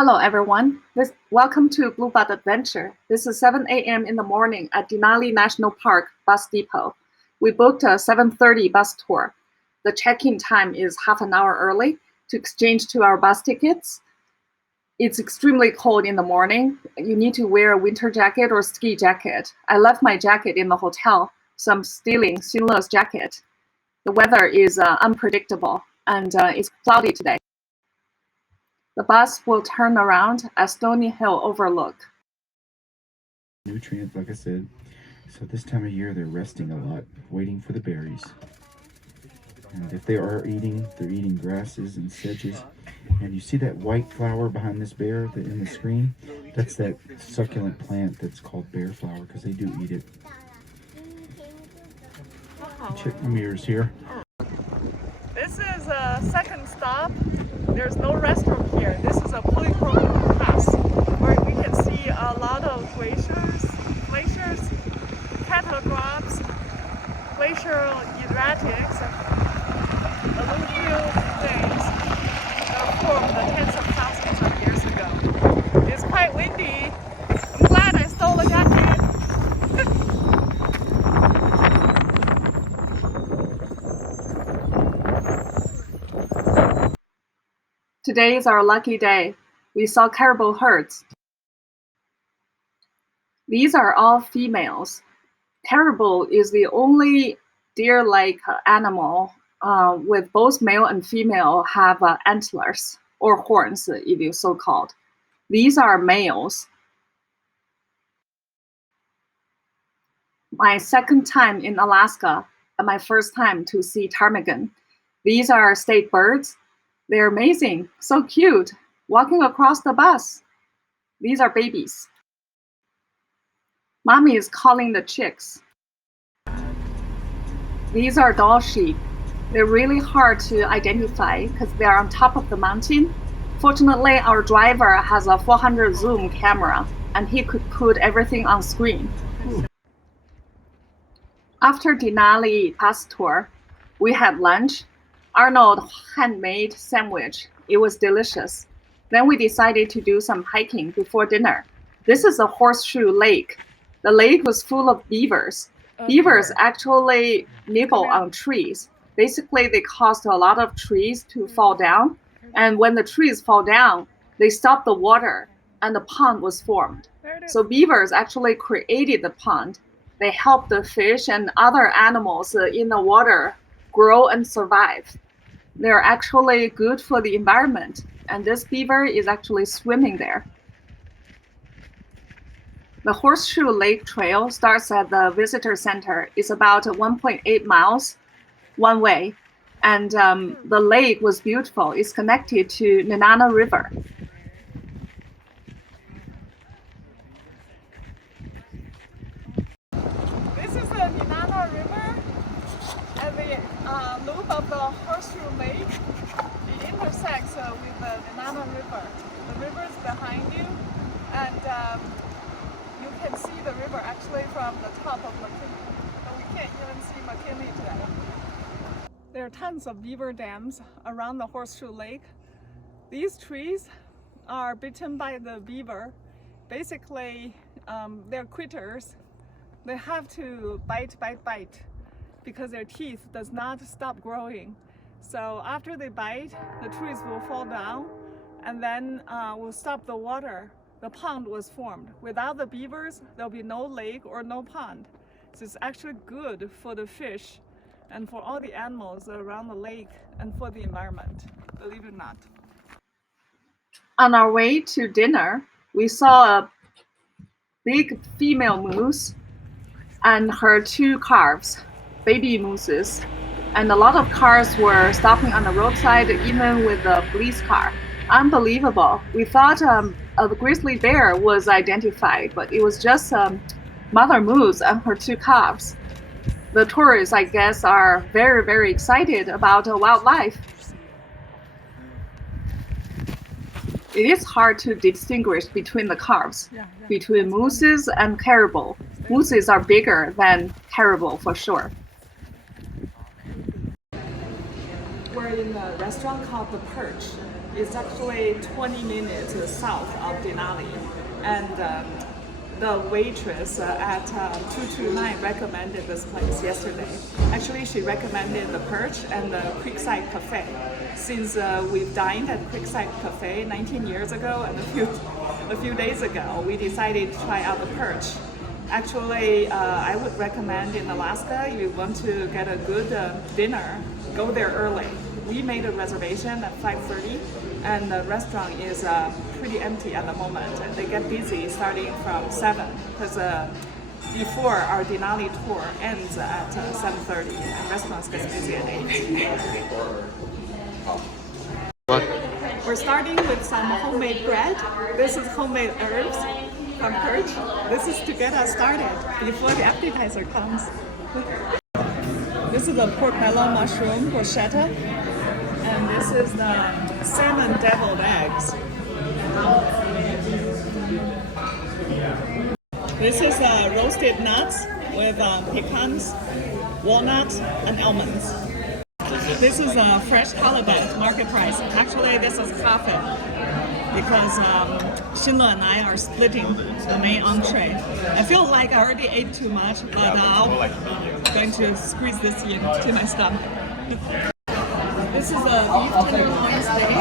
Hello, everyone. Welcome to Bluebird Adventure. This is 7 a.m. in the morning at Denali National Park bus depot. We booked a 7:30 bus tour. The check-in time is half an hour early to exchange to our bus tickets. It's extremely cold in the morning. You need to wear a winter jacket or ski jacket. I left my jacket in the hotel, so I'm stealing Xunle's jacket. The weather is unpredictable, and it's cloudy today. The bus will turn around at Stony Hill Overlook. Nutrients, like I said. So this time of year, they're resting a lot, waiting for the berries. And if they are eating, they're eating grasses and sedges. And you see that white flower behind this bear in the screen? That's that succulent plant that's called bear flower because they do eat it. Check the mirrors here. This is a second stop. There's no restroom here. This is a polychrome pass where we can see a lot of glaciers, catalogs, glacial erratics, alluvial things that formed tens of thousands of years ago. It's quite windy. I'm glad I stole a jacket. Today is our lucky day. We saw caribou herds. These are all females. Caribou is the only deer-like animal with both male and female have antlers or horns, if you so called. These are males. My second time in Alaska and my first time to see ptarmigan. These are state birds. They're amazing, so cute, walking across the bus. These are babies. Mommy is calling the chicks. These are dall sheep. They're really hard to identify because they are on top of the mountain. Fortunately, our driver has a 400 zoom camera and he could put everything on screen. After Denali bus tour, we had lunch. Arnold handmade sandwich. It was delicious. Then we decided to do some hiking before dinner. This is a Horseshoe lake. The lake was full of beavers. Beavers actually nibble on trees. Basically, they caused a lot of trees to fall down. And when the trees fall down, they stop the water and the pond was formed. So beavers actually created the pond. They help the fish and other animals in the water grow and survive. They're actually good for the environment, and this beaver is actually swimming there. The Horseshoe Lake Trail starts at the Visitor Center. It's about 1.8 miles one way, and the lake was beautiful. It's connected to Nenana River. This is the Nenana River and the loop of the Horseshoe Lake. It intersects with the Nenana River. The river is behind you, and you can see the river actually from the top of McKinley. But we can't even see McKinley today. There are tons of beaver dams around the Horseshoe Lake. These trees are bitten by the beaver. Basically, they're quitters. They have to bite because their teeth does not stop growing. So after they bite, the trees will fall down and then will stop the water. The pond was formed. Without the beavers, there'll be no lake or no pond. So it's actually good for the fish and for all the animals around the lake and for the environment, believe it or not. On our way to dinner, we saw a big female moose and her two calves, baby mooses. And a lot of cars were stopping on the roadside, even with the police car. Unbelievable. We thought a grizzly bear was identified, but it was just mother moose and her two calves. The tourists, I guess, are very, very excited about wildlife. It is hard to distinguish between the calves, between mooses and caribou. Mooses are bigger than caribou for sure. We're in a restaurant called the Perch. is actually 20 minutes south of Denali, and the waitress at 229 recommended this place yesterday. Actually, she recommended the Perch and the Creekside Cafe. Since we've dined at Creekside Cafe 19 years ago and a few days ago, we decided to try out the Perch. Actually, I would recommend in Alaska, if you want to get a good dinner, go there early. We made a reservation at 5:30, and the restaurant is pretty empty at the moment. They get busy starting from 7, because before our Denali tour ends at 7:30, and restaurants get busy at 8. We're starting with some homemade bread. This is homemade herbs from Perch. This is to get us started before the appetizer comes. This is the pork melon mushroom bruschetta, and this is the salmon deviled eggs. This is roasted nuts with pecans, walnuts, and almonds. This is a fresh halibut, market price. Actually, this is coffee because Shinla and I are splitting the main entree. I feel like I already ate too much, but I'm going to squeeze this into my stomach. This is a beef tenderloin steak